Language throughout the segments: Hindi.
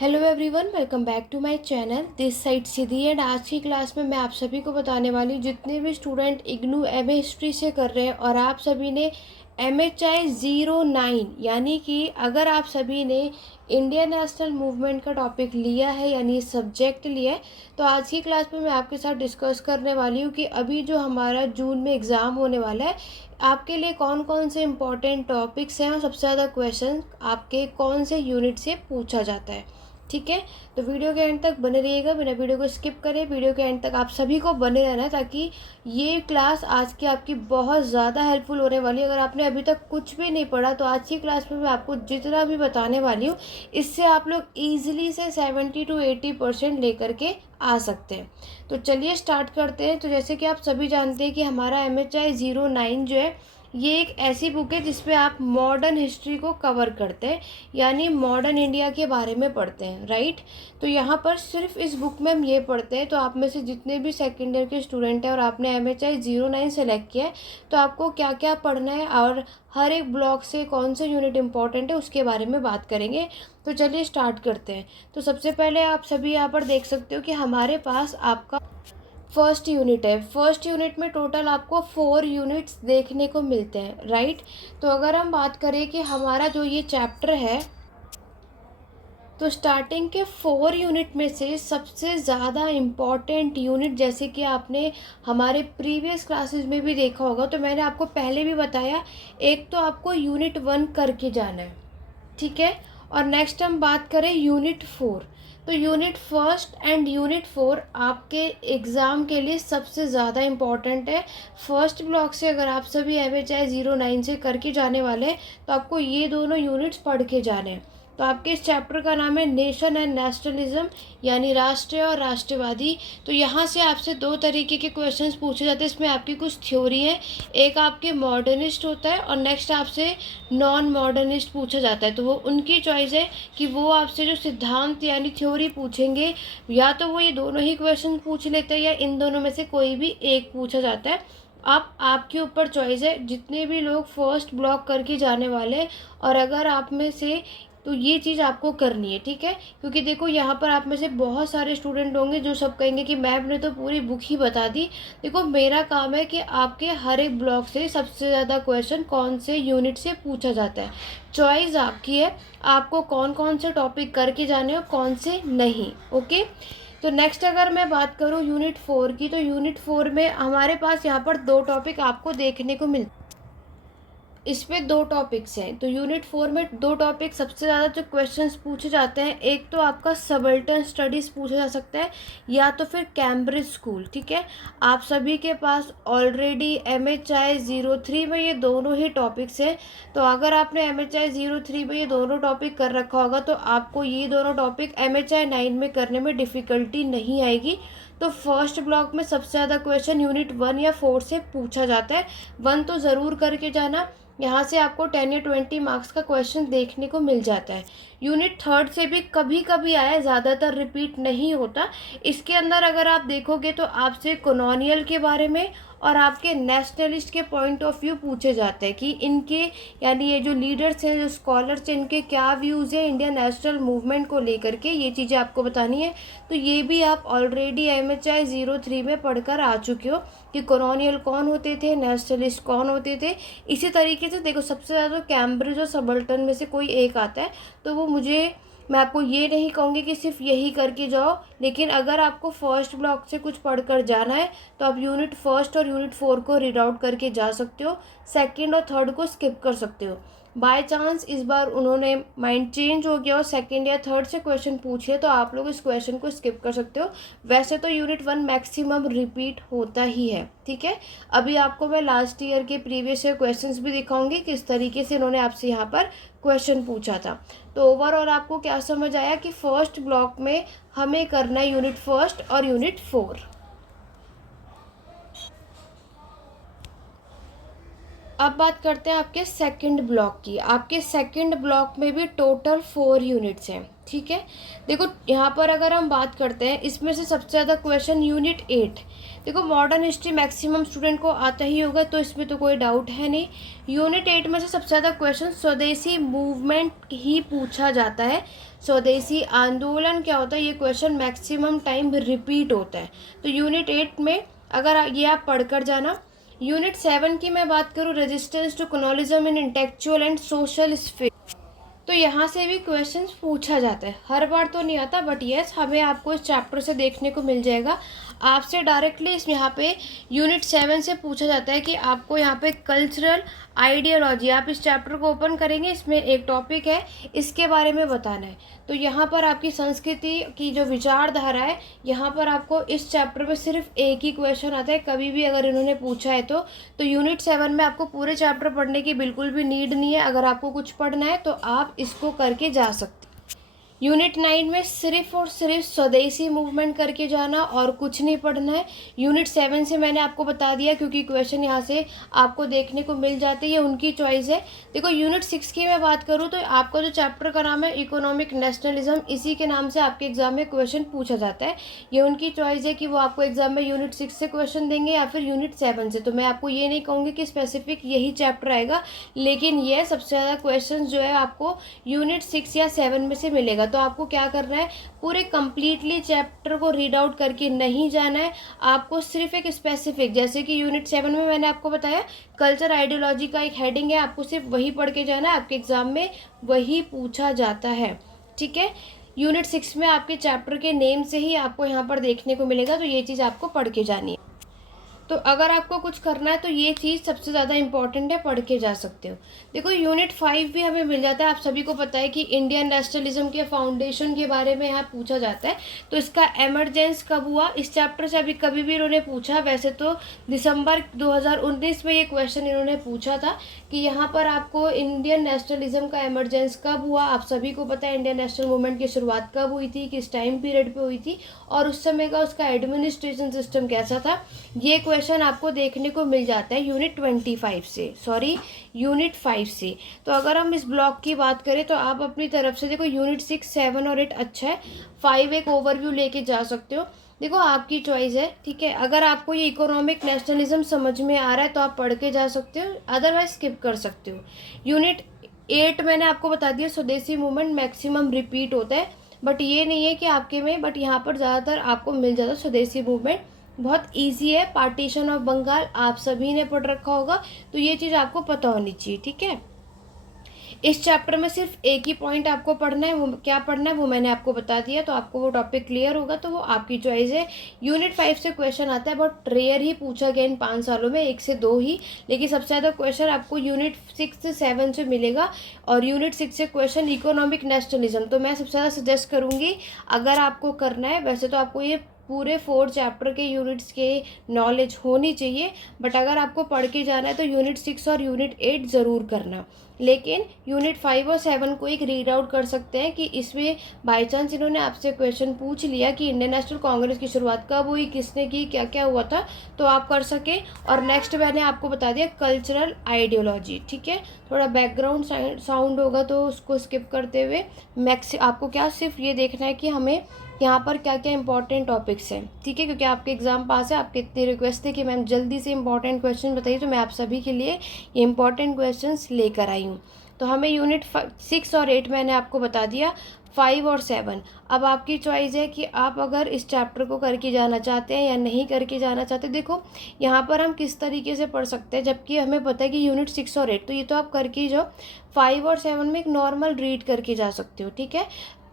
Hello everyone, welcome back to my channel. This side Siddhi and आज की क्लास में मैं आप सभी को बताने वाली हूँ जितने भी स्टूडेंट इग्नू एमए हिस्ट्री से कर रहे हैं और आप सभी ने MHI 09 यानी कि अगर आप सभी ने इंडियन नेशनल मूवमेंट का टॉपिक लिया है यानी सब्जेक्ट लिया है, तो आज की क्लास में मैं आपके साथ डिस्कस करने वाली हूँ कि अभी जो हमारा जून में एग्ज़ाम होने वाला है आपके लिए कौन कौन से इम्पॉर्टेंट टॉपिक्स हैं और सबसे ज़्यादा क्वेश्चन आपके कौन से यूनिट से पूछा जाता है। ठीक है, तो वीडियो के एंड तक बने रहिएगा, बिना वीडियो को स्किप करें। वीडियो के एंड तक आप सभी को बने रहना है ताकि ये क्लास आज की आपकी बहुत ज़्यादा हेल्पफुल होने वाली है। अगर आपने अभी तक कुछ भी नहीं पढ़ा तो आज की क्लास में मैं आपको जितना भी बताने वाली हूँ इससे आप लोग ईजिली से 70 to 80% लेकर के आ सकते हैं। तो चलिए स्टार्ट करते हैं। तो जैसे कि आप सभी जानते हैं कि हमारा MHI 09 जो है ये एक ऐसी बुक है जिसमें आप मॉडर्न हिस्ट्री को कवर करते हैं यानी मॉडर्न इंडिया के बारे में पढ़ते हैं, राइट। तो यहाँ पर सिर्फ इस बुक में हम ये पढ़ते हैं। तो आप में से जितने भी सेकेंड ईयर के स्टूडेंट हैं और आपने MHI 09 सेलेक्ट किया है तो आपको क्या क्या पढ़ना है और हर एक ब्लॉक से कौन से यूनिट इम्पॉर्टेंट है उसके बारे में बात करेंगे। तो चलिए स्टार्ट करते हैं। तो सबसे पहले आप सभी यहाँ पर देख सकते हो कि हमारे पास आपका फर्स्ट यूनिट है। फर्स्ट यूनिट में टोटल आपको 4 यूनिट्स देखने को मिलते हैं, राइट। तो अगर हम बात करें कि हमारा जो ये चैप्टर है तो स्टार्टिंग के 4 यूनिट में से सबसे ज़्यादा इम्पॉर्टेंट यूनिट, जैसे कि आपने हमारे प्रीवियस क्लासेस में भी देखा होगा, तो मैंने आपको पहले भी बताया, एक तो आपको यूनिट 1 करके जाना है, ठीक है। और नेक्स्ट हम बात करें यूनिट 4, तो यूनिट फर्स्ट एंड यूनिट 4 आपके एग्ज़ाम के लिए सबसे ज़्यादा इम्पॉर्टेंट है। फर्स्ट ब्लॉक से अगर आप सभी MHI 09 से करके जाने वाले हैं तो आपको ये दोनों यूनिट्स पढ़ के जाने हैं। तो आपके इस चैप्टर का नाम है नेशन एंड नेशनलिज्म यानी राष्ट्रीय और राष्ट्रवादी। तो यहाँ से आपसे 2 तरीके के क्वेश्चंस पूछे जाते हैं। इसमें आपकी कुछ थ्योरी है, एक आपके मॉडर्निस्ट होता है और नेक्स्ट आपसे नॉन मॉडर्निस्ट पूछा जाता है। तो वो उनकी चॉइस है कि वो आपसे जो सिद्धांत यानी थ्योरी पूछेंगे या तो वो ये दोनों ही क्वेश्चन पूछ लेते हैं या इन दोनों में से कोई भी एक पूछा जाता है। आपके ऊपर चॉइस है। जितने भी लोग फर्स्ट ब्लॉक करके जाने वाले हैं और अगर आप में से, तो ये चीज़ आपको करनी है, ठीक है। क्योंकि देखो यहाँ पर आप में से बहुत सारे स्टूडेंट होंगे जो सब कहेंगे कि मैम ने तो पूरी बुक ही बता दी। देखो मेरा काम है कि आपके हर एक ब्लॉक से सबसे ज़्यादा क्वेश्चन कौन से यूनिट से पूछा जाता है। चॉइस आपकी है, आपको कौन कौन से टॉपिक करके जाने और कौन से नहीं, ओके। तो नेक्स्ट अगर मैं बात करूँ यूनिट 4 की, तो यूनिट 4 में हमारे पास यहाँ पर 2 टॉपिक आपको देखने को मिलते हैं। इसमें 2 टॉपिक्स हैं। तो यूनिट 4 में 2 टॉपिक सबसे ज़्यादा जो क्वेश्चंस पूछे जाते हैं, एक तो आपका सबल्टन स्टडीज़ पूछा जा सकता है या तो फिर कैम्ब्रिज स्कूल, ठीक है। आप सभी के पास ऑलरेडी MHI 03 में ये दोनों ही टॉपिक्स हैं। तो अगर आपने MHI 03 में ये दोनों टॉपिक कर रखा होगा तो आपको ये दोनों टॉपिक MHI 9 में करने में डिफ़िकल्टी नहीं आएगी। तो फर्स्ट ब्लॉक में सबसे ज़्यादा क्वेश्चन यूनिट 1 या 4 से पूछा जाता है। 1 तो ज़रूर करके जाना, यहाँ से आपको 10 या 20 मार्क्स का क्वेश्चन देखने को मिल जाता है। यूनिट 3 से भी कभी कभी आया, ज़्यादातर रिपीट नहीं होता। इसके अंदर अगर आप देखोगे तो आपसे कॉलोनियल के बारे में और आपके नेशनलिस्ट के पॉइंट ऑफ व्यू पूछे जाते हैं कि इनके यानी ये जो लीडर्स हैं, जो स्कॉलर्स हैं, इनके क्या व्यूज़ हैं इंडियन नेशनल मूवमेंट को लेकर के, ये चीज़ें आपको बतानी है। तो ये भी आप ऑलरेडी MHI 03 में पढ़कर आ चुके हो कि कॉलोनियल कौन होते थे, नेशनलिस्ट कौन होते थे। इसी तरीके से देखो सबसे ज़्यादा तो कैम्ब्रिज और सबल्टन में से कोई एक आता है। तो वो मैं आपको ये नहीं कहूँगी कि सिर्फ यही करके जाओ, लेकिन अगर आपको फर्स्ट ब्लॉक से कुछ पढ़कर जाना है तो आप यूनिट फर्स्ट और यूनिट 4 को रीड आउट करके जा सकते हो, सेकंड और थर्ड को स्किप कर सकते हो। बाय चांस इस बार उन्होंने माइंड चेंज हो गया और सेकंड या थर्ड से क्वेश्चन पूछे तो आप लोग इस क्वेश्चन को स्किप कर सकते हो। वैसे तो यूनिट 1 मैक्सिमम रिपीट होता ही है, ठीक है। अभी आपको मैं लास्ट ईयर के प्रीवियस ईयर क्वेश्चंस भी दिखाऊंगी किस तरीके से इन्होंने आपसे यहाँ पर क्वेश्चन पूछा था। तो ओवरऑल आपको क्या समझ आया कि फर्स्ट ब्लॉक में हमें करना है यूनिट फर्स्ट और यूनिट 4। अब बात करते हैं आपके सेकंड ब्लॉक की। आपके सेकंड ब्लॉक में भी टोटल 4 यूनिट्स हैं, ठीक है। देखो यहाँ पर अगर हम बात करते हैं, इसमें से सबसे ज़्यादा क्वेश्चन यूनिट 8। देखो मॉडर्न हिस्ट्री मैक्सिमम स्टूडेंट को आता ही होगा, तो इसमें तो कोई डाउट है नहीं। यूनिट 8 में से सबसे ज़्यादा क्वेश्चन स्वदेशी मूवमेंट ही पूछा जाता है। स्वदेशी आंदोलन क्या होता है, ये क्वेश्चन मैक्सिमम टाइम रिपीट होता है। तो यूनिट 8 में अगर ये आप पढ़कर जाना। यूनिट 7 की मैं बात करूँ, resistance to colonialism in intellectual and social sphere, तो यहाँ से भी क्वेश्चंस पूछा जाता है। हर बार तो नहीं आता, बट यस हमें आपको इस चैप्टर से देखने को मिल जाएगा। आपसे डायरेक्टली इस यहाँ पे यूनिट 7 से पूछा जाता है कि आपको यहाँ पे कल्चरल आइडियोलॉजी, आप इस चैप्टर को ओपन करेंगे, इसमें एक टॉपिक है, इसके बारे में बताना है। तो यहाँ पर आपकी संस्कृति की जो विचारधारा है, यहाँ पर आपको इस चैप्टर में सिर्फ एक ही क्वेश्चन आता है, कभी भी अगर इन्होंने पूछा है तो यूनिट 7 में आपको पूरे चैप्टर पढ़ने की बिल्कुल भी नीड नहीं है। अगर आपको कुछ पढ़ना है तो आप इसको करके जा सकते। यूनिट 9 में सिर्फ और सिर्फ स्वदेशी मूवमेंट करके जाना और कुछ नहीं पढ़ना है। यूनिट 7 से मैंने आपको बता दिया, क्योंकि क्वेश्चन यहाँ से आपको देखने को मिल जाते हैं, ये उनकी चॉइस है। देखो यूनिट 6 की मैं बात करूँ तो आपका जो चैप्टर का नाम है इकोनॉमिक नेशनलिज्म, इसी के नाम से आपके एग्जाम में क्वेश्चन पूछा जाता है। ये उनकी चॉइस है कि वो आपको एग्जाम में यूनिट 6 से क्वेश्चन देंगे या फिर यूनिट 7 से। तो मैं आपको ये नहीं कहूँगी कि स्पेसिफिक यही चैप्टर आएगा, लेकिन ये सबसे ज़्यादा क्वेश्चन जो है आपको यूनिट 6 या 7 में से मिलेगा। तो आपको क्या करना है, पूरे कंप्लीटली चैप्टर को रीड आउट करके नहीं जाना है। आपको सिर्फ एक स्पेसिफिक, जैसे कि यूनिट 7 में मैंने आपको बताया कल्चर आइडियोलॉजी का एक हेडिंग है, आपको सिर्फ वही पढ़ के जाना है, आपके एग्जाम में वही पूछा जाता है। ठीक है। यूनिट 6 में आपके चैप्टर के नेम से ही आपको यहाँ पर देखने को मिलेगा, तो ये चीज़ आपको पढ़ के जानी है। तो अगर आपको कुछ करना है तो ये चीज़ सबसे ज़्यादा इंपॉर्टेंट है, पढ़ के जा सकते हो। देखो यूनिट 5 भी हमें मिल जाता है। आप सभी को पता है कि इंडियन नेशनलिज्म के फाउंडेशन के बारे में यहाँ पूछा जाता है। तो इसका एमरजेंस कब हुआ, इस चैप्टर से अभी कभी भी इन्होंने पूछा। वैसे तो दिसंबर 2019 में ये क्वेश्चन इन्होंने पूछा था कि यहाँ पर आपको इंडियन नेशनलिज्म का एमरजेंस कब हुआ। आप सभी को पता है इंडियन नेशनल मूवमेंट की शुरुआत कब हुई थी, किस टाइम पीरियड पे हुई थी, और उस समय का उसका एडमिनिस्ट्रेशन सिस्टम कैसा था। ये क्वेश्चन आपको देखने को मिल जाता है यूनिट 25 से, सॉरी यूनिट 5 से। तो अगर हम इस ब्लॉक की बात करें तो आप अपनी तरफ से देखो यूनिट 6, 7 और 8 अच्छा है, 5 एक ओवरव्यू लेके जा सकते हो। देखो आपकी चॉइस है, ठीक है। अगर आपको ये इकोनॉमिक नेशनलिज्म समझ में आ रहा है तो आप पढ़ के जा सकते हो, अदरवाइज स्किप कर सकते हो। यूनिट 8 मैंने आपको बता दिया, स्वदेशी मूवमेंट मैक्सिमम रिपीट होता है, बट ये नहीं है कि आपके में, बट यहाँ पर ज़्यादातर आपको मिल जाता है स्वदेशी मूवमेंट। बहुत इजी है। पार्टीशन ऑफ बंगाल आप सभी ने पढ़ रखा होगा, तो ये चीज़ आपको पता होनी चाहिए। ठीक है। इस चैप्टर में सिर्फ एक ही पॉइंट आपको पढ़ना है, वो क्या पढ़ना है वो मैंने आपको बता दिया, तो आपको वो टॉपिक क्लियर होगा, तो वो आपकी चॉइस है। यूनिट 5 से क्वेश्चन आता है, बहुत रेयर ही पूछा गया इन 5 सालों में, 1 से 2 ही, लेकिन सबसे ज़्यादा क्वेश्चन आपको यूनिट 6 से 7 से मिलेगा। और यूनिट 6 से क्वेश्चन इकोनॉमिक नेशनलिज्म, तो मैं सबसे ज़्यादा सजेस्ट करूँगी अगर आपको करना है, वैसे तो आपको ये पूरे 4 चैप्टर के यूनिट्स के नॉलेज होनी चाहिए, बट अगर आपको पढ़ के जाना है तो यूनिट 6 और यूनिट 8 ज़रूर करना। लेकिन यूनिट 5 और 7 को एक रीड आउट कर सकते हैं कि इसमें बाई चांस इन्होंने आपसे क्वेश्चन पूछ लिया कि इंडियन नेशनल कांग्रेस की शुरुआत कब हुई, किसने की, क्या क्या हुआ था, तो आप कर सके। और नेक्स्ट मैंने आपको बता दिया कल्चरल आइडियोलॉजी। ठीक है। थोड़ा बैकग्राउंड साउंड होगा तो उसको स्किप करते हुए आपको क्या सिर्फ ये देखना है कि हमें यहाँ पर क्या क्या इंपॉर्टेंट टॉपिक्स हैं। ठीक है, क्योंकि आपके एग्जाम पास है, आपके इतनी रिक्वेस्ट है कि मैम जल्दी से इंपॉर्टेंट क्वेश्चन बताइए, तो मैं आप सभी के लिए ये इंपॉर्टेंट क्वेश्चंस लेकर आई हूँ। तो हमें यूनिट 6 और 8 मैंने आपको बता दिया, 5 और 7 अब आपकी चॉइस है कि आप अगर इस चैप्टर को करके जाना चाहते हैं या नहीं करके जाना चाहते। देखो यहाँ पर हम किस तरीके से पढ़ सकते हैं, जबकि हमें पता है कि यूनिट 6 और 8 तो ये तो आप करके ही जाओ। 5 और 7 में एक नॉर्मल रीड करके जा सकते हो। ठीक है।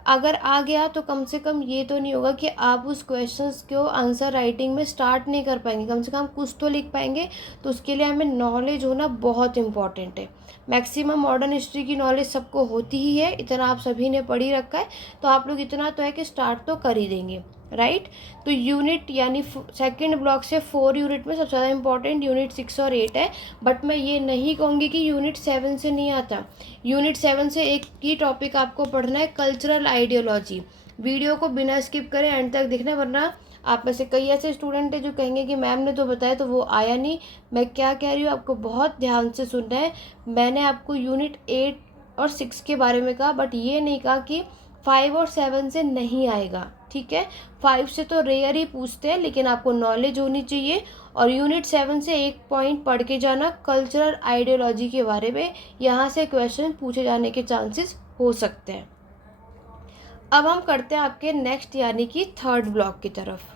अगर आ गया तो कम से कम ये तो नहीं होगा कि आप उस क्वेश्चंस को आंसर राइटिंग में स्टार्ट नहीं कर पाएंगे, कम से कम कुछ तो लिख पाएंगे। तो उसके लिए हमें नॉलेज होना बहुत इंपॉर्टेंट है। मैक्सिमम मॉडर्न हिस्ट्री की नॉलेज सबको होती ही है, इतना आप सभी ने पढ़ ही रखा है, तो आप लोग इतना तो है कि स्टार्ट तो कर ही देंगे, राइट। तो यूनिट यानी सेकंड ब्लॉक से 4 यूनिट में सबसे ज़्यादा इंपॉर्टेंट यूनिट 6 और 8 है, बट मैं ये नहीं कहूँगी कि यूनिट 7 से नहीं आता। यूनिट 7 से एक ही टॉपिक आपको पढ़ना है, कल्चरल आइडियोलॉजी। वीडियो को बिना स्किप करें एंड तक देखना, वरना आप में से कई ऐसे स्टूडेंट हैं जो कहेंगे कि मैम ने तो बताया तो वो आया नहीं। मैं क्या कह रही हूँ आपको बहुत ध्यान से सुनना है। मैंने आपको यूनिट 8 और 6 के बारे में कहा, बट ये नहीं कहा कि 5 और 7 से नहीं आएगा, ठीक है। 5 से तो रेयर ही पूछते हैं, लेकिन आपको नॉलेज होनी चाहिए। और यूनिट 7 से एक पॉइंट पढ़ के जाना कल्चरल आइडियोलॉजी के बारे में, यहाँ से क्वेश्चन पूछे जाने के चांसेस हो सकते हैं। अब हम करते हैं आपके नेक्स्ट यानी कि थर्ड ब्लॉक की तरफ।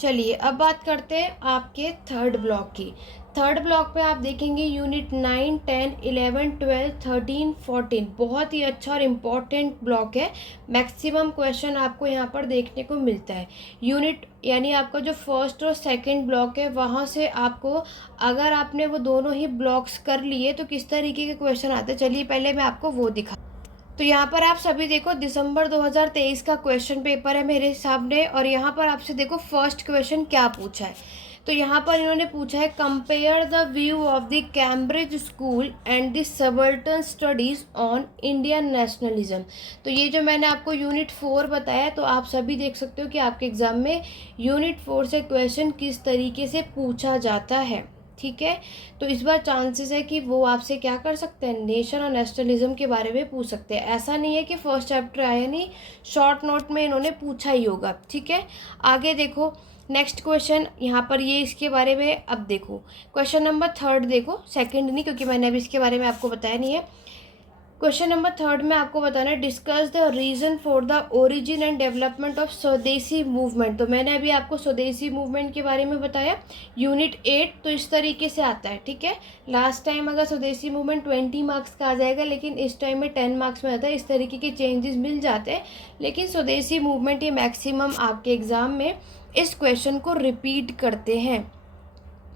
चलिए अब बात करते हैं आपके थर्ड ब्लॉक की। थर्ड ब्लॉक में आप देखेंगे यूनिट 9, 10, 11, 12, 13, 14 बहुत ही अच्छा और इम्पॉर्टेंट ब्लॉक है। मैक्सिमम क्वेश्चन आपको यहाँ पर देखने को मिलता है। यूनिट यानी आपका जो फर्स्ट और सेकंड ब्लॉक है, वहाँ से आपको अगर आपने वो दोनों ही ब्लॉक्स कर लिए तो किस तरीके के क्वेश्चन आते हैं, चलिए पहले मैं आपको वो दिखा। तो यहाँ पर आप सभी देखो दिसंबर 2023 का क्वेश्चन पेपर है मेरे सामने, और यहाँ पर आपसे देखो फर्स्ट क्वेश्चन क्या पूछा है। तो यहाँ पर इन्होंने पूछा है compare the view of the Cambridge school and the subaltern studies on Indian nationalism. तो ये जो मैंने आपको यूनिट 4 बताया, तो आप सभी देख सकते हो कि आपके एग्जाम में यूनिट 4 से क्वेश्चन किस तरीके से पूछा जाता है, ठीक है। तो इस बार चांसेस है कि वो आपसे क्या कर सकते हैं, नेशन और नेशनलिज्म के बारे में पूछ सकते हैं। ऐसा नहीं है कि फर्स्ट चैप्टर आया नहीं, शॉर्ट नोट में इन्होंने पूछा ही होगा, ठीक है। आगे देखो नेक्स्ट क्वेश्चन, यहाँ पर ये इसके बारे में। अब देखो क्वेश्चन नंबर थर्ड देखो, सेकंड नहीं, क्योंकि मैंने अभी इसके बारे में आपको बताया नहीं है। क्वेश्चन नंबर थर्ड में आपको बताना है discuss the reason for the origin and development of स्वदेशी मूवमेंट। तो मैंने अभी आपको स्वदेशी मूवमेंट के बारे में बताया यूनिट 8, तो इस तरीके से आता है, ठीक है। लास्ट टाइम अगर स्वदेशी मूवमेंट 20 मार्क्स का आ जाएगा, लेकिन इस टाइम में 10 मार्क्स में आता है। इस तरीके के चेंजेस मिल जाते हैं, लेकिन स्वदेशी मूवमेंट ये मैक्सिमम आपके एग्जाम में इस क्वेश्चन को रिपीट करते हैं,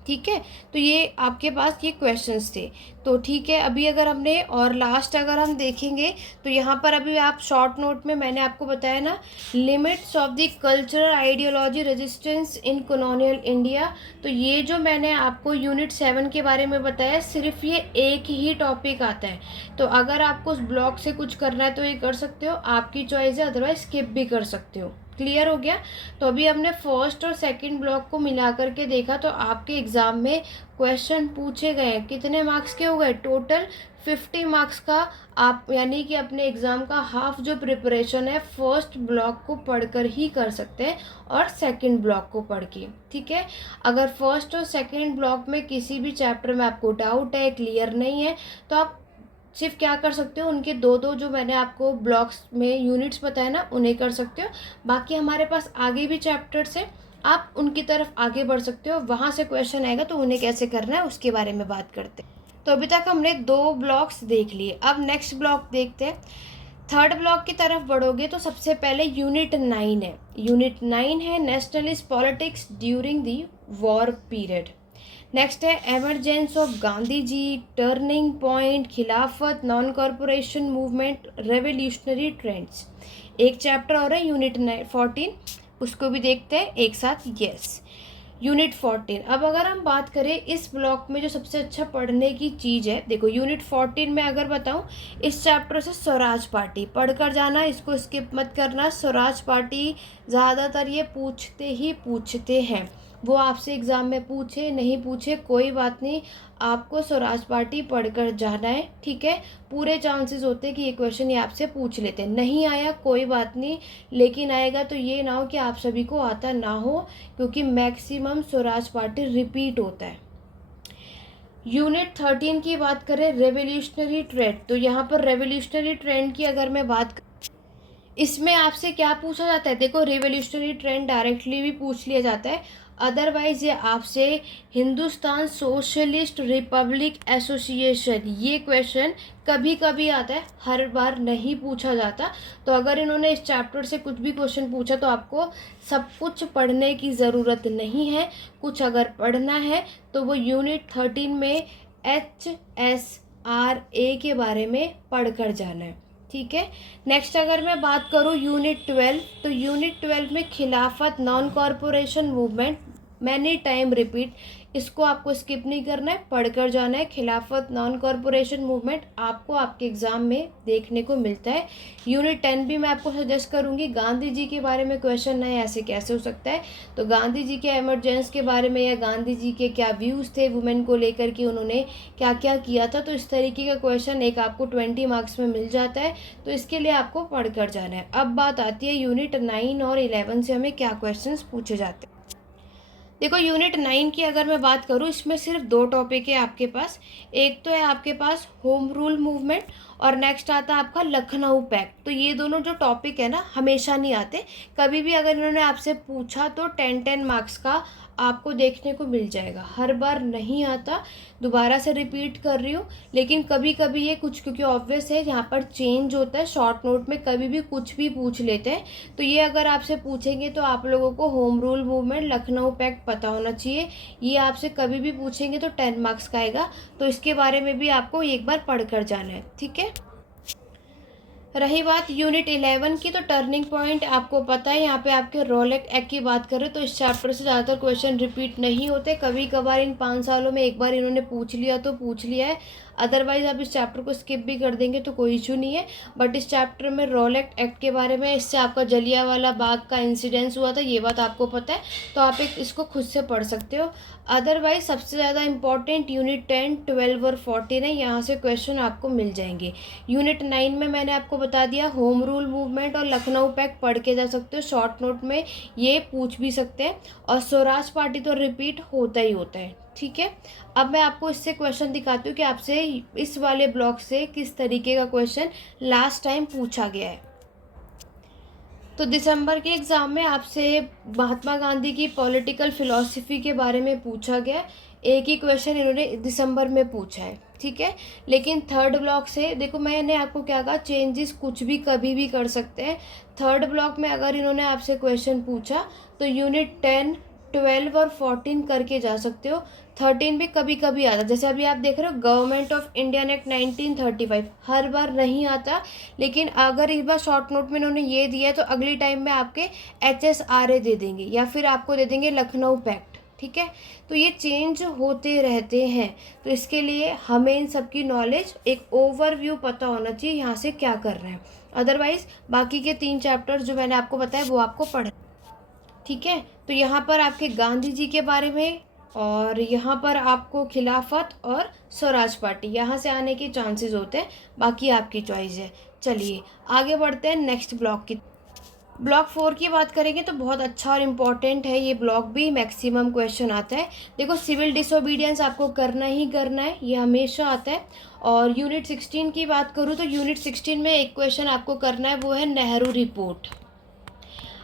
ठीक है। तो ये आपके पास ये क्वेश्चंस थे, तो ठीक है। अभी अगर हमने और लास्ट अगर हम देखेंगे तो यहाँ पर अभी आप शॉर्ट नोट में मैंने आपको बताया ना, limits of the cultural ideology resistance in colonial India. तो ये जो मैंने आपको यूनिट 7 के बारे में बताया, सिर्फ ये एक ही टॉपिक आता है। तो अगर आपको उस ब्लॉक से कुछ करना है तो ये कर सकते हो, आपकी चॉइस है, अदरवाइज स्किप भी कर सकते हो। क्लियर हो गया। तो अभी हमने फर्स्ट और सेकंड ब्लॉक को मिला करके देखा, तो आपके एग्जाम में क्वेश्चन पूछे गए कितने मार्क्स के हो गए, टोटल 50 मार्क्स का। आप यानी कि अपने एग्जाम का हाफ जो प्रिपरेशन है फर्स्ट ब्लॉक को पढ़कर ही कर सकते हैं और सेकंड ब्लॉक को पढ़ के, ठीक है। अगर फर्स्ट और सेकंड ब्लॉक में किसी भी चैप्टर में आपको डाउट है, क्लियर नहीं है, तो आप सिर्फ क्या कर सकते हो, उनके दो दो जो मैंने आपको ब्लॉक्स में यूनिट्स बताए ना, उन्हें कर सकते हो। बाकी हमारे पास आगे भी चैप्टर्स है, आप उनकी तरफ आगे बढ़ सकते हो। वहाँ से क्वेश्चन आएगा तो उन्हें कैसे करना है उसके बारे में बात करते हैं। तो अभी तक हमने 2 ब्लॉक्स देख लिए, अब नेक्स्ट ब्लॉक देखते हैं। थर्ड ब्लॉक की तरफ बढ़ोगे तो सबसे पहले यूनिट 9 है। यूनिट 9 है nationalist politics during the war period. Next है emergence of Gandhi ji, turning point, Khilafat, non cooperation movement, revolutionary trends. एक चैप्टर और है यूनिट 14, उसको भी देखते हैं एक साथ। Yes, unit 14। अब अगर हम बात करें इस ब्लॉक में जो सबसे अच्छा पढ़ने की चीज़ है, देखो यूनिट 14 में अगर बताऊं, इस चैप्टर से स्वराज पार्टी पढ़कर जाना, इसको स्किप मत करना। स्वराज पार्टी ज़्यादातर ये पूछते हैं, वो आपसे एग्ज़ाम में पूछे नहीं पूछे कोई बात नहीं, आपको स्वराज पार्टी पढ़कर जाना है, ठीक है। पूरे चांसेस होते हैं कि ये क्वेश्चन ये आपसे पूछ लेते हैं, नहीं आया कोई बात नहीं, लेकिन आएगा तो ये ना हो कि आप सभी को आता ना हो, क्योंकि मैक्सिमम स्वराज पार्टी रिपीट होता है। यूनिट 13 की बात करें, रेवोल्यूशनरी ट्रेंड। तो यहाँ पर रेवोल्यूशनरी ट्रेंड की अगर मैं बात, इसमें आपसे क्या पूछा जाता है, देखो रेवोल्यूशनरी ट्रेंड डायरेक्टली भी पूछ लिया जाता है, अदरवाइज ये आपसे हिंदुस्तान सोशलिस्ट रिपब्लिक एसोसिएशन, ये क्वेश्चन कभी कभी आता है, हर बार नहीं पूछा जाता। तो अगर इन्होंने इस चैप्टर से कुछ भी क्वेश्चन पूछा तो आपको सब कुछ पढ़ने की ज़रूरत नहीं है, कुछ अगर पढ़ना है तो वो यूनिट 13 में HSRA के बारे में पढ़कर जाना है, ठीक है। नेक्स्ट अगर मैं बात करूँ यूनिट 12, तो यूनिट 12 में खिलाफत, non cooperation movement, many time repeat, इसको आपको स्किप नहीं करना है, पढ़कर जाना है। खिलाफत नॉन कॉरपोरेशन मूवमेंट आपको आपके एग्ज़ाम में देखने को मिलता है। यूनिट 10 भी मैं आपको सजेस्ट करूँगी। गांधी जी के बारे में क्वेश्चन है, ऐसे कैसे हो सकता है, तो गांधी जी के एमरजेंस के बारे में या गांधी जी के क्या व्यूज़ थे वुमेन को लेकर के, उन्होंने क्या क्या किया था, तो इस तरीके का क्वेश्चन एक आपको 20 मार्क्स में मिल जाता है। तो इसके लिए आपको पढ़कर जाना है। अब बात आती है यूनिट 9 और 11 से हमें क्या क्वेश्चंस पूछे जाते हैं। देखो यूनिट 9 की अगर मैं बात करूँ, इसमें सिर्फ 2 टॉपिक है आपके पास। एक तो है आपके पास होम रूल मूवमेंट और नेक्स्ट आता है आपका लखनऊ पैक्ट। तो ये दोनों जो टॉपिक है ना, हमेशा नहीं आते, कभी भी अगर इन्होंने आपसे पूछा तो 10 मार्क्स का आपको देखने को मिल जाएगा, हर बार नहीं आता। दोबारा से रिपीट कर रही हूँ, लेकिन कभी कभी ये कुछ, क्योंकि ऑब्वियस है यहाँ पर चेंज होता है, शॉर्ट नोट में कभी भी कुछ भी पूछ लेते हैं। तो ये अगर आपसे पूछेंगे तो आप लोगों को home rule movement Lucknow pact पता होना चाहिए। ये आपसे कभी भी पूछेंगे तो 10 मार्क्स का आएगा, तो इसके बारे में भी आपको एक बार पढ़ कर जाना है, ठीक है। रही बात यूनिट 11 की, तो टर्निंग पॉइंट आपको पता है, यहाँ पे आपके रोलेट एक्ट की बात करें तो इस चैप्टर से ज़्यादातर क्वेश्चन रिपीट नहीं होते। कभी कभार इन 5 सालों में एक बार इन्होंने पूछ लिया तो पूछ लिया है, अदरवाइज आप इस चैप्टर को स्किप भी कर देंगे तो कोई इशू नहीं है। बट इस चैप्टर में रोलेट एक्ट के बारे में, इससे आपका जलियांवाला बाग का इंसिडेंस हुआ था, ये बात आपको पता है, तो आप इसको खुद से पढ़ सकते हो। अदरवाइज सबसे ज़्यादा इंपॉर्टेंट यूनिट 10, 12 और 14 है, यहाँ से क्वेश्चन आपको मिल जाएंगे। यूनिट 9 में मैंने आपको बता दिया होम रूल मूवमेंट और लखनऊ पैक्ट पढ़ के जा सकते हो, शॉर्ट नोट में ये पूछ भी सकते हैं। और स्वराज पार्टी तो रिपीट होता ही होता है, ठीक है। अब मैं आपको इससे क्वेश्चन दिखाती हूँ कि आपसे इस वाले ब्लॉक से किस तरीके का क्वेश्चन लास्ट टाइम पूछा गया है। तो दिसंबर के एग्ज़ाम में आपसे महात्मा गांधी की पॉलिटिकल फिलॉसफी के बारे में पूछा गया। एक ही क्वेश्चन इन्होंने दिसंबर में पूछा है, ठीक है। लेकिन थर्ड ब्लॉक से देखो, मैंने आपको क्या कहा, चेंजेस कुछ भी कभी भी कर सकते हैं। थर्ड ब्लॉक में अगर इन्होंने आपसे क्वेश्चन पूछा तो यूनिट 10, 12 और 14 करके जा सकते हो। 13 भी कभी कभी आता, जैसे अभी आप देख रहे हो गवर्नमेंट ऑफ इंडियन एक्ट 1935, हर बार नहीं आता, लेकिन अगर इस बार शॉर्ट नोट में इन्होंने ये दिया है तो अगली टाइम में आपके HSRA दे देंगे या फिर आपको दे देंगे लखनऊ पैक्ट, ठीक है। तो ये चेंज होते रहते हैं, तो इसके लिए हमें इन सब की नॉलेज, एक ओवरव्यू पता होना चाहिए यहाँ से क्या कर रहे हैं। अदरवाइज बाकी के 3 चैप्टर्स जो मैंने आपको बताया वो आपको पढ़, ठीक है। तो यहाँ पर आपके गांधी जी के बारे में और यहाँ पर आपको खिलाफत और स्वराज पार्टी यहाँ से आने के चांसेस होते हैं, बाकी आपकी चॉइस है। चलिए आगे बढ़ते हैं नेक्स्ट ब्लॉक की। ब्लॉक 4 की बात करेंगे तो बहुत अच्छा और इम्पॉर्टेंट है ये ब्लॉक भी, मैक्सिमम क्वेश्चन आता है। देखो सिविल डिसोबीडियंस आपको करना ही करना है, ये हमेशा आता है। और यूनिट 16 की बात करूँ तो यूनिट 16 में एक क्वेश्चन आपको करना है, वो है नेहरू रिपोर्ट।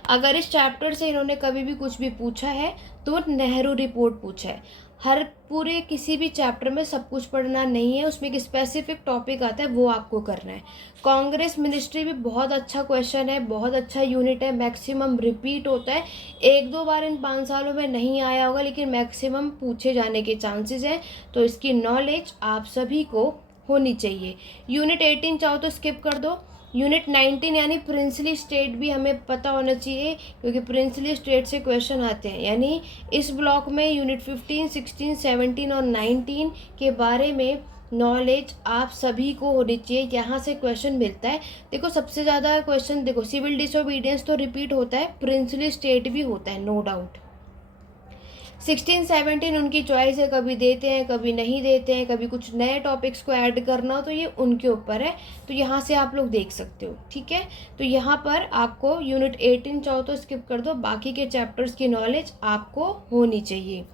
अगर इस चैप्टर से इन्होंने कभी भी कुछ भी पूछा है तो नेहरू रिपोर्ट पूछा है। हर पूरे किसी भी चैप्टर में सब कुछ पढ़ना नहीं है, उसमें एक स्पेसिफिक टॉपिक आता है, वो आपको करना है। कांग्रेस मिनिस्ट्री भी बहुत अच्छा क्वेश्चन है, बहुत अच्छा यूनिट है, मैक्सिमम रिपीट होता है। 1-2 बार इन 5 सालों में नहीं आया होगा, लेकिन मैक्सिमम पूछे जाने के चांसेस हैं, तो इसकी नॉलेज आप सभी को होनी चाहिए। यूनिट 18 चाहो तो स्किप कर दो। यूनिट 19 यानी प्रिंसली स्टेट भी हमें पता होना चाहिए, क्योंकि प्रिंसली स्टेट से क्वेश्चन आते हैं। यानी इस ब्लॉक में यूनिट 15, 16, 17 और 19 के बारे में नॉलेज आप सभी को होनी चाहिए, यहाँ से क्वेश्चन मिलता है। देखो सबसे ज़्यादा क्वेश्चन, देखो सिविल डिसोबीडियंस तो रिपीट होता है, प्रिंसली स्टेट भी होता है, नो डाउट। 16, 17 उनकी चॉइस है, कभी देते हैं कभी नहीं देते हैं, कभी कुछ नए टॉपिक्स को ऐड करना हो तो ये उनके ऊपर है, तो यहाँ से आप लोग देख सकते हो, ठीक है। तो यहाँ पर आपको यूनिट 18 चाहो तो स्किप कर दो, बाकी के चैप्टर्स की नॉलेज आपको होनी चाहिए।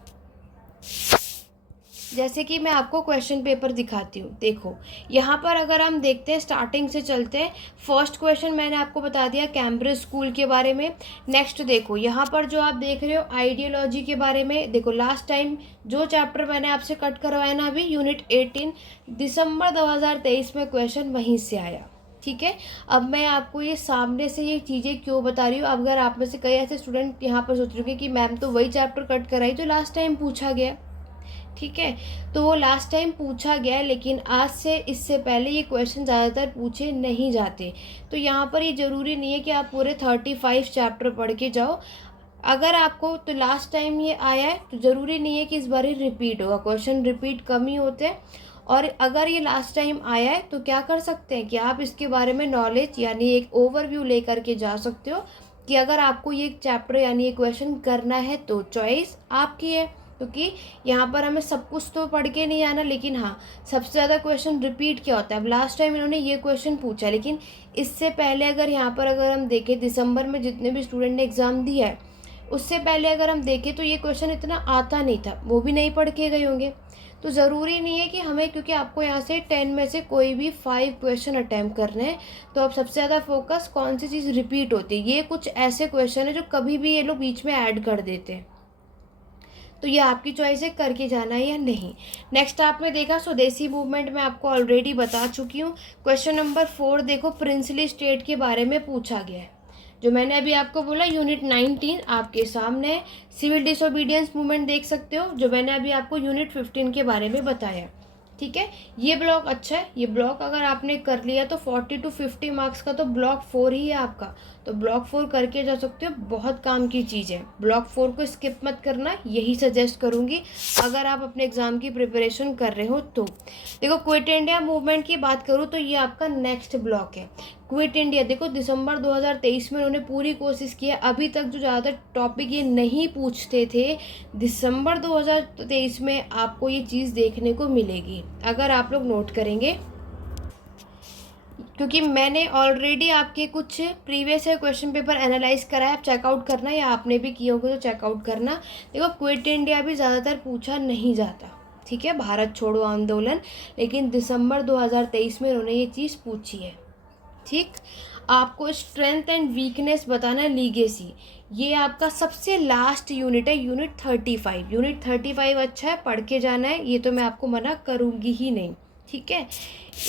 जैसे कि मैं आपको क्वेश्चन पेपर दिखाती हूँ, देखो यहाँ पर अगर हम देखते हैं, स्टार्टिंग से चलते हैं। फर्स्ट क्वेश्चन मैंने आपको बता दिया कैम्ब्रिज स्कूल के बारे में। नेक्स्ट देखो यहाँ पर जो आप देख रहे हो आइडियोलॉजी के बारे में। देखो लास्ट टाइम जो चैप्टर मैंने आपसे कट करवाया ना अभी, यूनिट 18, दिसंबर 2023 में क्वेश्चन वहीं से आया, ठीक है। अब मैं आपको ये सामने से ये चीज़ें क्यों बता रही हूँ, अगर आप में से कई ऐसे स्टूडेंट यहाँ पर सोच रहे हो कि मैम तो वही चैप्टर कट कराई जो लास्ट टाइम पूछा गया, ठीक है। तो वो लास्ट टाइम पूछा गया, लेकिन आज से इससे पहले ये क्वेश्चन ज़्यादातर पूछे नहीं जाते। तो यहाँ पर ये ज़रूरी नहीं है कि आप पूरे 35 चैप्टर पढ़ के जाओ। अगर आपको तो लास्ट टाइम ये आया है तो ज़रूरी नहीं है कि इस बार ही रिपीट होगा, क्वेश्चन रिपीट कम ही होते हैं। और अगर ये लास्ट टाइम आया है तो क्या कर सकते हैं कि आप इसके बारे में नॉलेज यानी एक ओवरव्यू लेकर के जा सकते हो कि अगर आपको ये चैप्टर यानी ये क्वेश्चन करना है तो चॉइस आपकी है, क्योंकि यहाँ पर हमें सब कुछ तो पढ़ के नहीं आना। लेकिन हाँ, सबसे ज़्यादा क्वेश्चन रिपीट क्या होता है, अब लास्ट टाइम इन्होंने ये क्वेश्चन पूछा, लेकिन इससे पहले अगर यहाँ पर अगर हम देखें दिसंबर में जितने भी स्टूडेंट ने एग्ज़ाम दिया है उससे पहले अगर हम देखें तो ये क्वेश्चन इतना आता नहीं था, वो भी नहीं पढ़ के गए होंगे। तो ज़रूरी नहीं है कि हमें, क्योंकि आपको यहाँ से 10 में से कोई भी 5 क्वेश्चन अटैम्प्ट करने हैं, तो अब सबसे ज़्यादा फोकस कौन सी चीज़ रिपीट होती है। ये कुछ ऐसे क्वेश्चन है जो कभी भी ये लोग बीच में ऐड कर देते हैं, तो ये आपकी चॉइस है करके जाना है या नहीं। नेक्स्ट आपने देखा स्वदेशी मूवमेंट में आपको ऑलरेडी बता चुकी हूँ। क्वेश्चन नंबर 4 देखो, प्रिंसली स्टेट के बारे में पूछा गया है, जो मैंने अभी आपको बोला यूनिट 19 आपके सामने है। सिविल डिसोबीडियंस मूवमेंट देख सकते हो, जो मैंने अभी आपको यूनिट 15 के बारे में बताया। ठीक है, ये ब्लॉक अच्छा है, ये ब्लॉक अगर आपने कर लिया तो 40 to 50 मार्क्स का तो ब्लॉक 4 ही है आपका, तो ब्लॉक 4 करके जा सकते हो, बहुत काम की चीज़ है। ब्लॉक 4 को स्किप मत करना, यही सजेस्ट करूँगी अगर आप अपने एग्ज़ाम की प्रिपरेशन कर रहे हो तो। देखो, क्विट इंडिया मूवमेंट की बात करूँ तो ये आपका नेक्स्ट ब्लॉक है। क्विट इंडिया देखो, दिसंबर 2023 में उन्होंने पूरी कोशिश की है, अभी तक जो ज़्यादातर टॉपिक ये नहीं पूछते थे, दिसंबर 2023 में आपको ये चीज़ देखने को मिलेगी अगर आप लोग नोट करेंगे, क्योंकि मैंने ऑलरेडी आपके कुछ प्रीवियस क्वेश्चन पेपर एनालाइज करा है, आप चेकआउट करना, या आपने भी किए होंगे तो चेकआउट करना। देखो, क्विट इंडिया भी ज़्यादातर पूछा नहीं जाता, ठीक है, भारत छोड़ो आंदोलन, लेकिन दिसंबर 2023 में उन्होंने ये चीज़ पूछी है। ठीक, आपको स्ट्रेंथ एंड वीकनेस बताना है, लीगेसी, ये आपका सबसे लास्ट यूनिट है, यूनिट 35। यूनिट 35 अच्छा है, पढ़ के जाना है, ये तो मैं आपको मना करूँगी ही नहीं। ठीक है,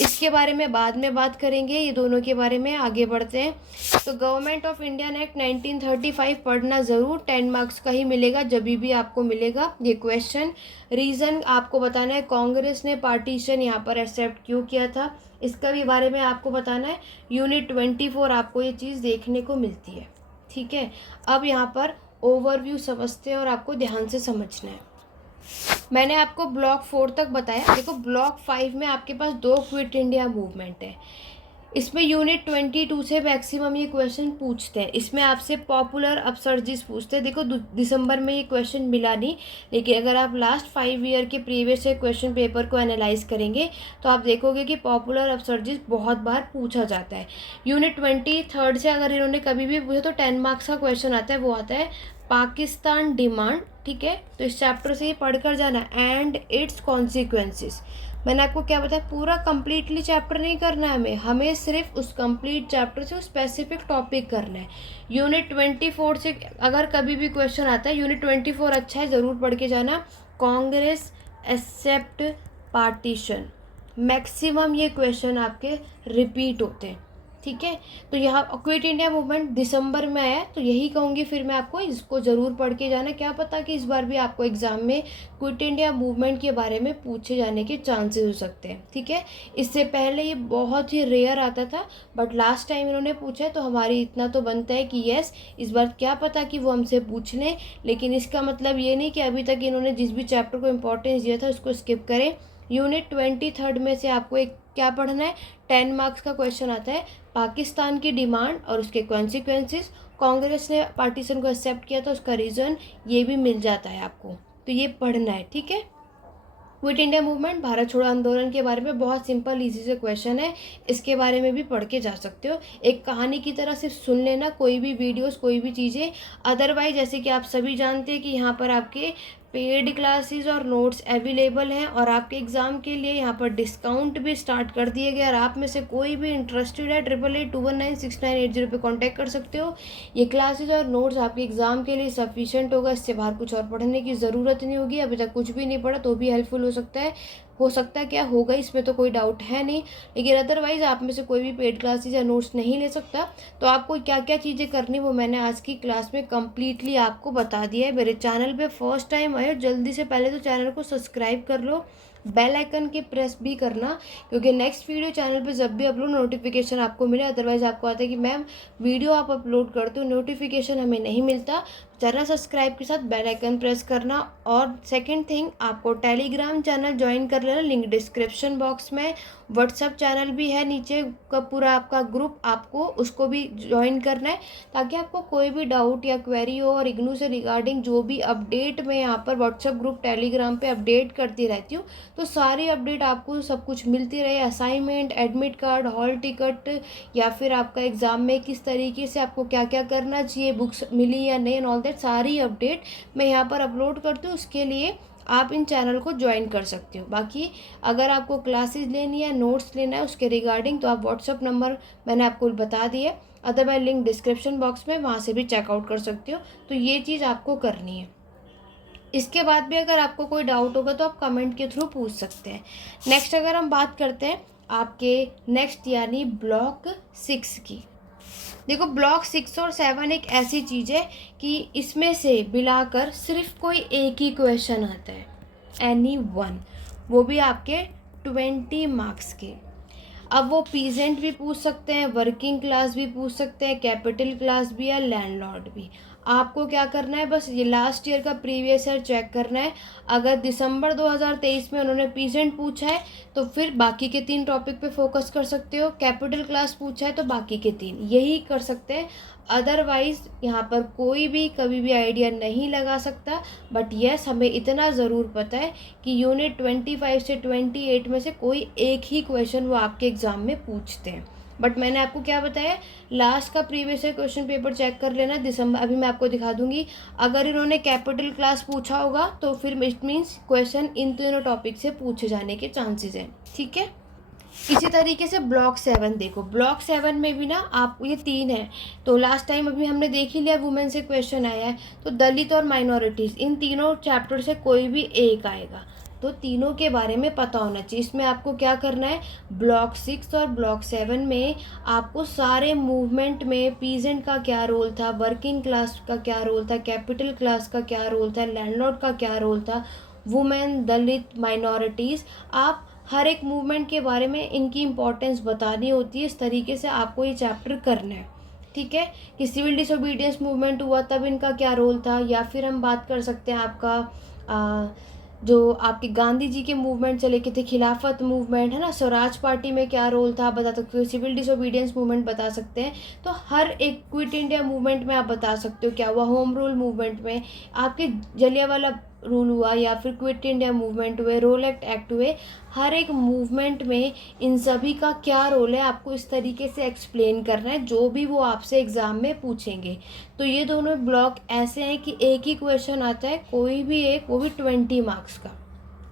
इसके बारे में बाद में बात करेंगे, ये दोनों के बारे में आगे बढ़ते हैं। तो गवर्नमेंट ऑफ इंडियन एक्ट 1935 पढ़ना ज़रूर, 10 मार्क्स का ही मिलेगा, जब भी आपको मिलेगा ये क्वेश्चन। रीज़न आपको बताना है, कांग्रेस ने पार्टीशन यहाँ पर एक्सेप्ट क्यों किया था, इसका भी बारे में आपको बताना है। यूनिट 24 आपको ये चीज़ देखने को मिलती है। ठीक है, अब यहाँ पर ओवरव्यू समझते हैं और आपको ध्यान से समझना है। मैंने आपको ब्लॉक 4 तक बताया। देखो, ब्लॉक 5 में आपके पास 2 क्विट इंडिया मूवमेंट है, इसमें यूनिट 22 से मैक्सिमम ये क्वेश्चन पूछते हैं। इसमें आपसे पॉपुलर अपसर्जिस पूछते हैं। देखो, दिसंबर में ये क्वेश्चन मिला नहीं, लेकिन अगर आप लास्ट 5 ईयर के प्रीवियस क्वेश्चन पेपर को एनालाइज करेंगे तो आप देखोगे कि पॉपुलर अपसर्जिस बहुत बार पूछा जाता है। यूनिट 23 से अगर इन्होंने कभी भी पूछा तो 10 मार्क्स का क्वेश्चन आता है, वो आता है पाकिस्तान डिमांड। ठीक है, तो इस चैप्टर से ये पढ़ कर जाना, एंड इट्स कॉन्सिक्वेंसेस। मैंने आपको क्या बताया, पूरा कंप्लीटली चैप्टर नहीं करना है हमें सिर्फ उस कंप्लीट चैप्टर से उस स्पेसिफिक टॉपिक करना है। यूनिट 24 से अगर कभी भी क्वेश्चन आता है, यूनिट 24 अच्छा है, ज़रूर पढ़ के जाना। कांग्रेस एक्सेप्ट पार्टीशन, मैक्सिमम ये क्वेश्चन आपके रिपीट होते हैं। ठीक है, तो यहाँ क्विट इंडिया मूवमेंट दिसंबर में आया, तो यही कहूँगी फिर मैं आपको, इसको ज़रूर पढ़ के जाना। क्या पता कि इस बार भी आपको एग्ज़ाम में क्विट इंडिया मूवमेंट के बारे में पूछे जाने के चांसेस हो सकते हैं। ठीक है, इससे पहले ये बहुत ही रेयर आता था, बट लास्ट टाइम इन्होंने पूछा, तो हमारी इतना तो बनता है कि यस, इस बार क्या पता कि वो हमसे पूछ लें। लेकिन इसका मतलब ये नहीं कि अभी तक इन्होंने जिस भी चैप्टर को इम्पोर्टेंस दिया था उसको स्किप करें। यूनिट 23 में से आपको एक क्या पढ़ना है, 10 मार्क्स का क्वेश्चन आता है, पाकिस्तान की डिमांड और उसके कॉन्सिक्वेंसेस। कांग्रेस ने पार्टीशन को एक्सेप्ट किया था, उसका रीज़न ये भी मिल जाता है आपको, तो ये पढ़ना है। ठीक है, क्विट इंडिया मूवमेंट, भारत छोड़ो आंदोलन के बारे में बहुत सिंपल इजी से क्वेश्चन है, इसके बारे में भी पढ़ के जा सकते हो। एक कहानी की तरह सिर्फ सुन लेना, कोई भी वीडियोस कोई भी चीज़ें। अदरवाइज जैसे कि आप सभी जानते हैं कि यहाँ पर आपके पेड क्लासेस और नोट्स अवेलेबल हैं, और आपके एग्ज़ाम के लिए यहाँ पर डिस्काउंट भी स्टार्ट कर दिए गए। और आप में से कोई भी इंटरेस्टेड है 8882196980 पे कांटेक्ट कर सकते हो। ये क्लासेस और नोट्स आपके एग्ज़ाम के लिए सफिशिएंट होगा, इससे बाहर कुछ और पढ़ने की ज़रूरत नहीं होगी। अभी तक कुछ भी नहीं पढ़ा तो भी हेल्पफुल हो सकता है क्या होगा, इसमें तो कोई डाउट है नहीं। लेकिन अदरवाइज़ आप में से कोई भी पेड क्लासेस या नोट्स नहीं ले सकता, तो आपको क्या क्या चीज़ें करनी वो मैंने आज की क्लास में कम्प्लीटली आपको बता दिया है। मेरे चैनल पे फर्स्ट टाइम आए हो, जल्दी से पहले तो चैनल को सब्सक्राइब कर लो, बेल आइकन के प्रेस भी करना, क्योंकि नेक्स्ट वीडियो चैनल पे जब भी अपलोड नोटिफिकेशन आपको मिले। अदरवाइज़ आपको आता है कि मैम वीडियो आप अपलोड करते हो, नोटिफिकेशन हमें नहीं मिलता, चैनल सब्सक्राइब के साथ बेल आइकन प्रेस करना। और सेकंड थिंग, आपको टेलीग्राम चैनल ज्वाइन कर लेना, लिंक डिस्क्रिप्शन बॉक्स में। व्हाट्सअप चैनल भी है नीचे का पूरा आपका ग्रुप, आपको उसको भी ज्वाइन करना है ताकि आपको कोई भी डाउट या क्वेरी हो। और इग्नू से रिगार्डिंग जो भी अपडेट मैं यहाँ पर व्हाट्सअप ग्रुप टेलीग्राम पे अपडेट करती रहती हूँ, तो सारी अपडेट आपको सब कुछ मिलती रहे। Assignment, admit card, hall ticket, या फिर आपका एग्ज़ाम में किस तरीके से आपको क्या क्या करना चाहिए, बुक्स मिली या नहीं, एंड ऑल दैट सारी अपडेट मैं यहाँ पर अपलोड करती हूँ। उसके लिए आप इन चैनल को ज्वाइन कर सकते हो। बाकी अगर आपको क्लासेस लेनी है, नोट्स लेना है उसके रिगार्डिंग, तो आप व्हाट्सअप नंबर मैंने आपको बता दिया, अदरवाइज लिंक डिस्क्रिप्शन बॉक्स में, वहाँ से भी चेकआउट कर सकते हो। तो ये चीज़ आपको करनी है। इसके बाद भी अगर आपको कोई डाउट होगा तो आप कमेंट के थ्रू पूछ सकते हैं। नेक्स्ट अगर हम बात करते हैं आपके नेक्स्ट यानी ब्लॉक 6 की। देखो, ब्लॉक 6 और 7 एक ऐसी चीज़ है कि इसमें से मिलाकर सिर्फ कोई एक ही क्वेश्चन आता है, एनी वन, वो भी आपके 20 मार्क्स के। अब वो पीजेंट भी पूछ सकते हैं, वर्किंग क्लास भी पूछ सकते हैं, कैपिटल क्लास भी या लैंडलॉर्ड भी। आपको क्या करना है, बस ये लास्ट ईयर का प्रीवियस ईयर चेक करना है। अगर दिसंबर 2023 में उन्होंने पीजेंट पूछा है तो फिर बाकी के 3 टॉपिक पे फोकस कर सकते हो। कैपिटल क्लास पूछा है तो बाकी के 3 यही कर सकते हैं। अदरवाइज यहाँ पर कोई भी कभी भी आइडिया नहीं लगा सकता। बट यस, हमें इतना ज़रूर पता है कि यूनिट 25 से 28 में से कोई एक ही क्वेश्चन वो आपके एग्ज़ाम में पूछते हैं। बट मैंने आपको क्या बताया, लास्ट का previous year question paper check कर लेना दिसंबर। अभी मैं आपको दिखा दूंगी, अगर इन्होंने कैपिटल क्लास पूछा होगा तो फिर इट मीन्स क्वेश्चन इन तीनों टॉपिक से पूछे जाने के चांसेस हैं। ठीक है, इसी तरीके से ब्लॉक 7 देखो, ब्लॉक 7 में भी ना आप ये 3 है। तो लास्ट टाइम अभी हमने देख ही लिया, वुमेन से क्वेश्चन आया है, तो दलित और माइनॉरिटीज़, इन तीनों चैप्टर से कोई भी एक आएगा। तो तीनों के बारे में पता होना चाहिए। इसमें आपको क्या करना है, ब्लॉक 6 और ब्लॉक 7 में आपको सारे मूवमेंट में पीजेंट का क्या रोल था, वर्किंग क्लास का क्या रोल था, कैपिटल क्लास का क्या रोल था, लैंडलॉर्ड का क्या रोल था, वुमेन, दलित, माइनॉरिटीज़, आप हर एक मूवमेंट के बारे में इनकी इम्पोर्टेंस बतानी होती है। इस तरीके से आपको ये चैप्टर करना है। ठीक है, कि सिविल डिसोबीडियंस मूवमेंट हुआ तब इनका क्या रोल था, या फिर हम बात कर सकते हैं आपका जो आपके गांधी जी के मूवमेंट चले के थे, खिलाफत मूवमेंट है ना, स्वराज पार्टी में क्या रोल था बता सकते हो, सिविल डिसोबीडियंस मूवमेंट बता सकते हैं। तो हर एक क्विट इंडिया मूवमेंट में आप बता सकते हो क्या हुआ, होम रूल मूवमेंट में आपके जलियांवाला रूल हुआ, या फिर क्विट इंडिया मूवमेंट हुए, रोल एक्ट हुए, हर एक मूवमेंट में इन सभी का क्या रोल है आपको इस तरीके से एक्सप्लेन करना है, जो भी वो आपसे एग्ज़ाम में पूछेंगे। तो ये दोनों ब्लॉक ऐसे हैं कि एक ही क्वेश्चन आता है, कोई भी एक, वो भी 20 मार्क्स का।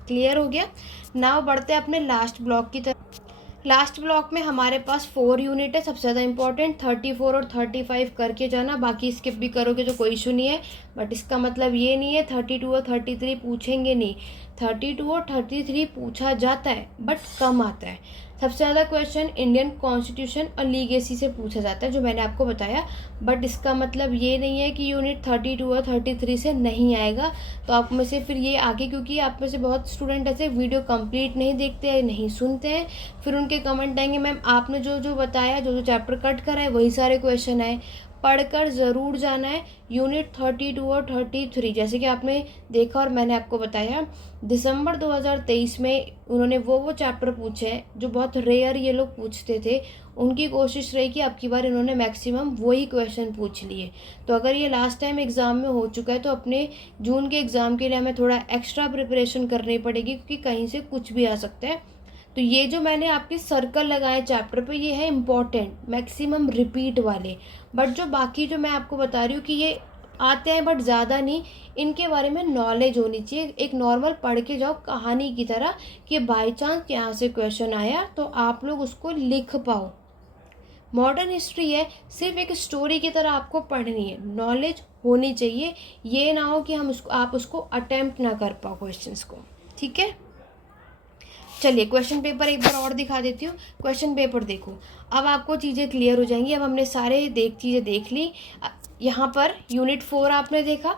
क्लियर हो गया। नाउ बढ़ते हैं अपने लास्ट ब्लॉक की तरफ। लास्ट ब्लॉक में हमारे पास 4 यूनिट है, सबसे ज़्यादा इंपॉर्टेंट 34 और 35 करके जाना, बाकी स्किप भी करोगे तो कोई इशू नहीं है। बट इसका मतलब ये नहीं है 32 और 33 पूछेंगे नहीं। 32 और 33 पूछा जाता है बट कम आता है। सबसे ज़्यादा क्वेश्चन इंडियन कॉन्स्टिट्यूशन और लीगेसी से पूछा जाता है, जो मैंने आपको बताया। बट इसका मतलब ये नहीं है कि यूनिट 32 और 33 से नहीं आएगा। तो आप में से फिर ये आगे, क्योंकि आप में से बहुत स्टूडेंट ऐसे वीडियो कंप्लीट नहीं देखते हैं, नहीं सुनते हैं, फिर उनके कमेंट आएंगे मैम आपने जो जो बताया, जो जो चैप्टर कट करा है वही सारे क्वेश्चन आए। पढ़कर ज़रूर जाना है। यूनिट 32 और 33 जैसे कि आपने देखा और मैंने आपको बताया, दिसंबर 2023 में उन्होंने वो चैप्टर पूछे हैं जो बहुत रेयर ये लोग पूछते थे। उनकी कोशिश रही कि अब की बार इन्होंने मैक्सिमम वही क्वेश्चन पूछ लिए। तो अगर ये लास्ट टाइम एग्ज़ाम में हो चुका है तो अपने जून के एग्ज़ाम के लिए हमें थोड़ा एक्स्ट्रा प्रिपरेशन करनी पड़ेगी, क्योंकि कहीं से कुछ भी आ सकता है। तो ये जो मैंने आपके सर्कल लगाए चैप्टर पे, ये है इम्पॉर्टेंट, मैक्सिमम रिपीट वाले। बट जो बाकी जो मैं आपको बता रही हूँ कि ये आते हैं बट ज़्यादा नहीं, इनके बारे में नॉलेज होनी चाहिए। एक नॉर्मल पढ़ के जाओ कहानी की तरह, कि बाई चांस यहाँ से क्वेश्चन आया तो आप लोग उसको लिख पाओ। मॉडर्न हिस्ट्री है, सिर्फ एक स्टोरी की तरह आपको पढ़नी है, नॉलेज होनी चाहिए। ये ना हो कि आप उसको अटेम्प्ट ना कर पाओ क्वेश्चंस को। ठीक है, चलिए क्वेश्चन पेपर एक बार और दिखा देती हूँ। क्वेश्चन पेपर देखो, अब आपको चीज़ें क्लियर हो जाएंगी। अब हमने सारे चीज़ें देख ली। यहाँ पर यूनिट 4 आपने देखा,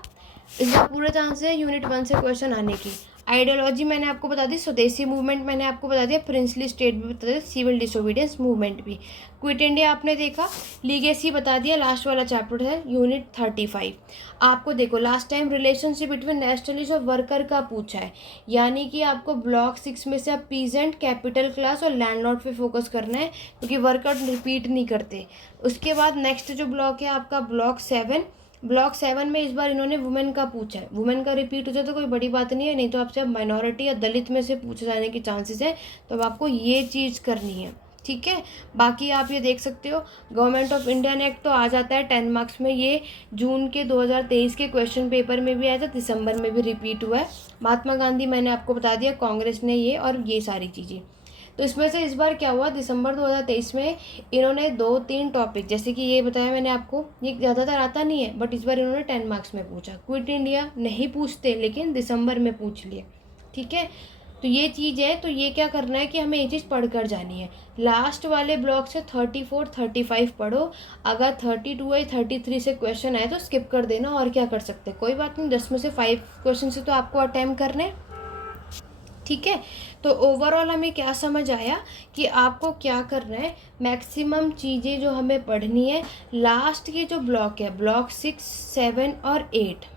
इसका पूरा चांस है यूनिट 1 से क्वेश्चन आने की। आइडियोलॉजी मैंने आपको बता दी, स्वदेशी मूवमेंट मैंने आपको बता दिया, प्रिंसली स्टेट भी बता दिया, सिविल डिसोबीडियंस मूवमेंट भी, क्विट इंडिया आपने देखा, लीगेसी बता दिया, लास्ट वाला चैप्टर है यूनिट 35। आपको देखो last time relationship between nationalist और वर्कर का पूछा है, यानी कि आपको ब्लॉक 6 में से अब पीजेंट, कैपिटल क्लास और लैंडलॉर्ड पे फोकस करना है, क्योंकि वर्कर रिपीट नहीं करते। उसके बाद नेक्स्ट जो ब्लॉक है आपका ब्लॉक 7, ब्लॉक 7 में इस बार इन्होंने वुमेन का पूछा है। वुमेन का रिपीट हो जाए तो कोई बड़ी बात नहीं है, नहीं तो आपसे माइनॉरिटी या दलित में से पूछे जाने के चांसेस है, तो अब आपको ये चीज़ करनी है, ठीक है। बाकी आप ये देख सकते हो, गवर्नमेंट ऑफ इंडियन एक्ट तो आ जाता है 10 मार्क्स में, ये जून के 2023 के क्वेश्चन पेपर में भी आया था, दिसंबर में भी रिपीट हुआ है। महात्मा गांधी मैंने आपको बता दिया, कांग्रेस ने ये और ये सारी चीज़ें। तो इसमें से इस बार क्या हुआ, दिसंबर 2023 में इन्होंने 2-3 टॉपिक, जैसे कि ये बताया मैंने आपको, ये ज़्यादातर आता नहीं है, बट इस बार इन्होंने 10 मार्क्स में पूछा। क्विट इंडिया नहीं पूछते, लेकिन दिसंबर में पूछ लिया, ठीक है। तो ये चीज़ है, तो ये क्या करना है कि हमें ये चीज़ पढ़ कर जानी है। लास्ट वाले ब्लॉक से 34-35 पढ़ो, अगर 32 या 33 से क्वेश्चन आए तो स्किप कर देना, और क्या कर सकते हैं, कोई बात नहीं, 10 में से 5 क्वेश्चन से तो आपको अटेम्प्ट करने हैं, ठीक है। तो ओवरऑल हमें क्या समझ आया कि आपको क्या करना है, मैक्सिमम चीज़ें जो हमें पढ़नी है, लास्ट के जो ब्लॉक है, ब्लॉक 6, 7 और 8,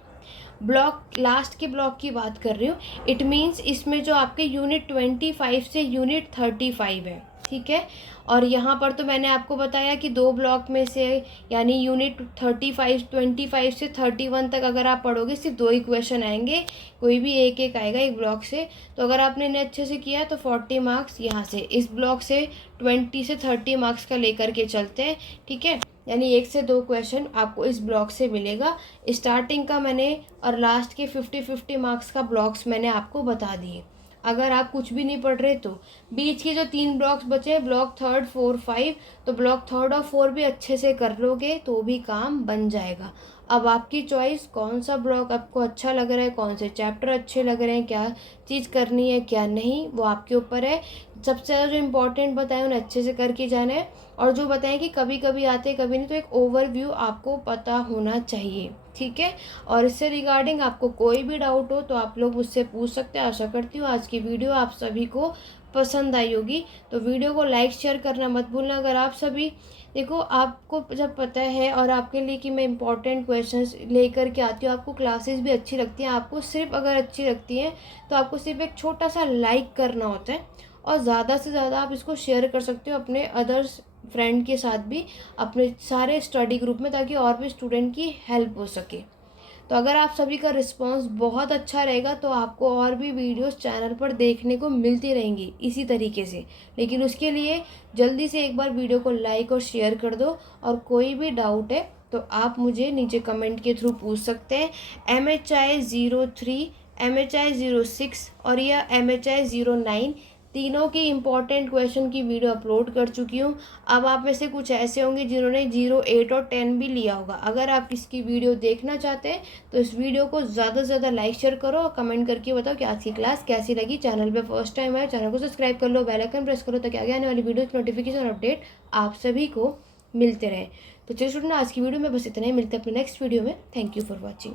ब्लॉक लास्ट के ब्लॉक की बात कर रही हूँ, इट मीन्स इसमें जो आपके यूनिट 25 से यूनिट 35 है, ठीक है। और यहाँ पर तो मैंने आपको बताया कि 2 ब्लॉक में से, यानी यूनिट 25 से 31 तक अगर आप पढ़ोगे सिर्फ 2 ही क्वेश्चन आएंगे, कोई भी एक एक आएगा एक ब्लॉक से। तो अगर आपने इन्हें अच्छे से किया तो 40 मार्क्स यहाँ से, इस ब्लॉक से 20 से 30 मार्क्स का लेकर के चलते हैं, ठीक है। यानी 1 से 2 क्वेश्चन आपको इस ब्लॉक से मिलेगा। स्टार्टिंग का मैंने और लास्ट के 50-50 मार्क्स का ब्लॉक्स मैंने आपको बता दिए। अगर आप कुछ भी नहीं पढ़ रहे तो बीच के जो 3 ब्लॉक्स बचे, ब्लॉक 3, 4, 5, तो ब्लॉक 3 और 4 भी अच्छे से कर लोगे तो भी काम बन जाएगा। अब आपकी चॉइस, कौन सा ब्लॉक आपको अच्छा लग रहा है, कौन से चैप्टर अच्छे लग रहे हैं, क्या चीज़ करनी है क्या नहीं, वो आपके ऊपर है। सबसे ज़्यादा जो इम्पोर्टेंट बताएं उन्हें अच्छे से करके जाना है, और जो बताएं कि कभी कभी आते कभी नहीं, तो एक ओवरव्यू आपको पता होना चाहिए, ठीक है। और इससे रिगार्डिंग आपको कोई भी डाउट हो तो आप लोग मुझसे पूछ सकते हैं। आशा करती हूँ आज की वीडियो आप सभी को पसंद आई होगी, तो वीडियो को लाइक शेयर करना मत भूलना। अगर आप सभी देखो, आपको जब पता है और आपके लिए कि मैं इंपॉर्टेंट क्वेश्चंस लेकर के आती हूँ, आपको क्लासेस भी अच्छी लगती हैं, आपको सिर्फ अगर अच्छी लगती हैं तो आपको सिर्फ एक छोटा सा लाइक करना होता है, और ज़्यादा से ज़्यादा आप इसको शेयर कर सकते हो अपने अदर्स फ्रेंड के साथ भी, अपने सारे स्टडी ग्रुप में, ताकि और भी स्टूडेंट की हेल्प हो सके। तो अगर आप सभी का रिस्पांस बहुत अच्छा रहेगा तो आपको और भी वीडियोस चैनल पर देखने को मिलती रहेंगी इसी तरीके से। लेकिन उसके लिए जल्दी से एक बार वीडियो को लाइक और शेयर कर दो, और कोई भी डाउट है तो आप मुझे नीचे कमेंट के थ्रू पूछ सकते हैं। MHI 03, MHI 06 और या MHI 09 तीनों की इम्पॉर्टेंट क्वेश्चन की वीडियो अपलोड कर चुकी हूँ। अब आप में से कुछ ऐसे होंगे जिन्होंने 0, 8 और 10 भी लिया होगा। अगर आप इसकी वीडियो देखना चाहते हैं तो इस वीडियो को ज़्यादा से ज़्यादा लाइक शेयर करो और कमेंट करके बताओ कि आज की क्लास कैसी लगी। चैनल पे फर्स्ट टाइम आए, चैनल को सब्सक्राइब कर लो, बेल आइकन प्रेस करो, ताकि आगे आने वाली वीडियो की नोटिफिकेशन और अपडेट आप सभी को मिलते रहे। तो चलिए स्टूडेंट, आज की वीडियो में बस इतना ही, मिलते हैं अपने नेक्स्ट वीडियो में। Thank you for watching.